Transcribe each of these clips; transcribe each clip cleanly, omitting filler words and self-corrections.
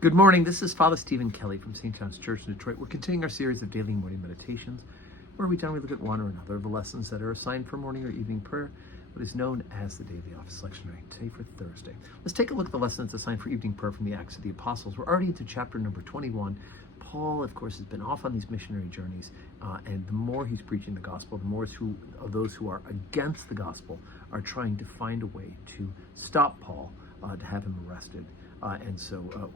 Good morning. This is Father Stephen Kelly from St. John's Church in Detroit. We're continuing our series of daily morning meditations, where we generally look at one or another of the lessons that are assigned for morning or evening prayer, what is known as the Daily Office Lectionary. Today for Thursday, let's take a look at the lesson that's assigned for evening prayer from the Acts of the Apostles. We're already into chapter number 21. Paul, of course, has been off on these missionary journeys, and the more he's preaching the gospel, the more of those who are against the gospel are trying to find a way to stop Paul, to have him arrested.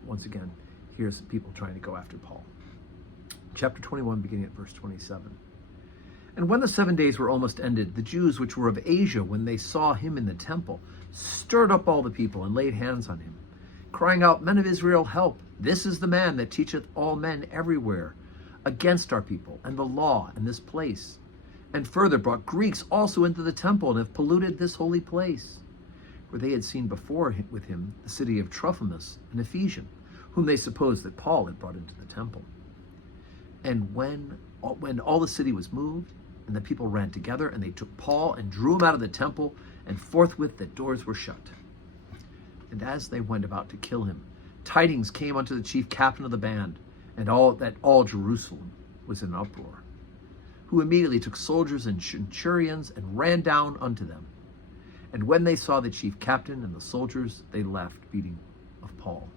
Once again, here's people trying to go after Paul. Chapter 21, beginning at verse 27. And when the 7 days were almost ended, the Jews which were of Asia, when they saw him in the temple, stirred up all the people and laid hands on him, crying out, Men of Israel, help! This is the man that teacheth all men everywhere against our people and the law and this place. And further brought Greeks also into the temple and have polluted this holy place. For they had seen before with him the city of Trophimus, an Ephesian, whom they supposed that Paul had brought into the temple. And when all the city was moved, and the people ran together, and they took Paul and drew him out of the temple, and forthwith the doors were shut. And as they went about to kill him, tidings came unto the chief captain of the band, and all Jerusalem was in uproar, who immediately took soldiers and centurions and ran down unto them. And when they saw the chief captain and the soldiers, they left beating of Paul.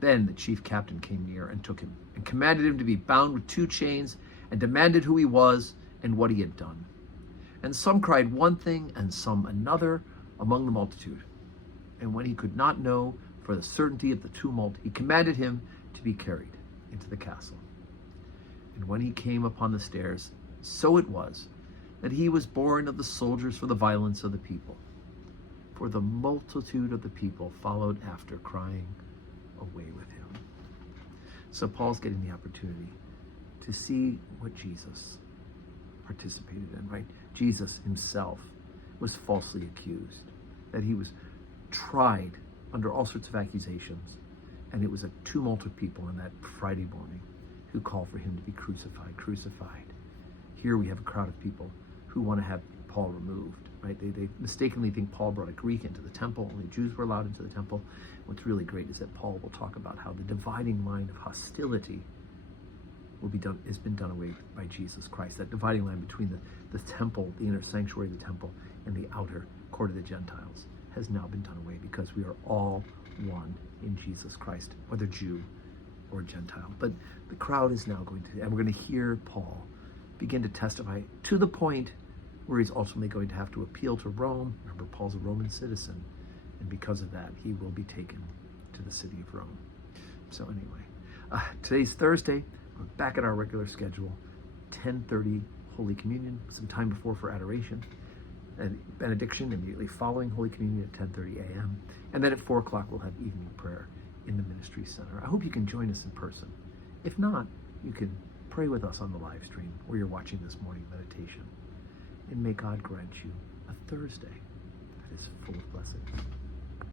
Then the chief captain came near and took him, and commanded him to be bound with 2 chains, and demanded who he was and what he had done. And some cried one thing, and some another among the multitude. And when he could not know for the certainty of the tumult, he commanded him to be carried into the castle. And when he came upon the stairs, so it was that he was borne of the soldiers for the violence of the people. For the multitude of the people followed after, crying, Away with him. So Paul's getting the opportunity to see what Jesus participated in, right? Jesus himself was falsely accused, that he was tried under all sorts of accusations, and it was a tumult of people on that Friday morning who called for him to be crucified. Here we have a crowd of people who want to have Paul removed, right? They mistakenly think Paul brought a Greek into the temple. Only Jews were allowed into the temple. What's really great is that Paul will talk about how the dividing line of hostility has been done away by Jesus Christ. That dividing line between the temple, the inner sanctuary of the temple, and the outer court of the Gentiles has now been done away, because we are all one in Jesus Christ, whether Jew or Gentile. But the crowd is now and we're going to hear Paul begin to testify to the point where he's ultimately going to have to appeal to Rome. Remember, Paul's a Roman citizen, and because of that, he will be taken to the city of Rome. So anyway, today's Thursday. We're back at our regular schedule, 10:30 Holy Communion, some time before for adoration, and benediction immediately following Holy Communion at 10:30 a.m. And then at 4 o'clock, we'll have evening prayer in the Ministry Center. I hope you can join us in person. If not, you can pray with us on the live stream where you're watching this morning meditation. And may God grant you a Thursday that is full of blessings.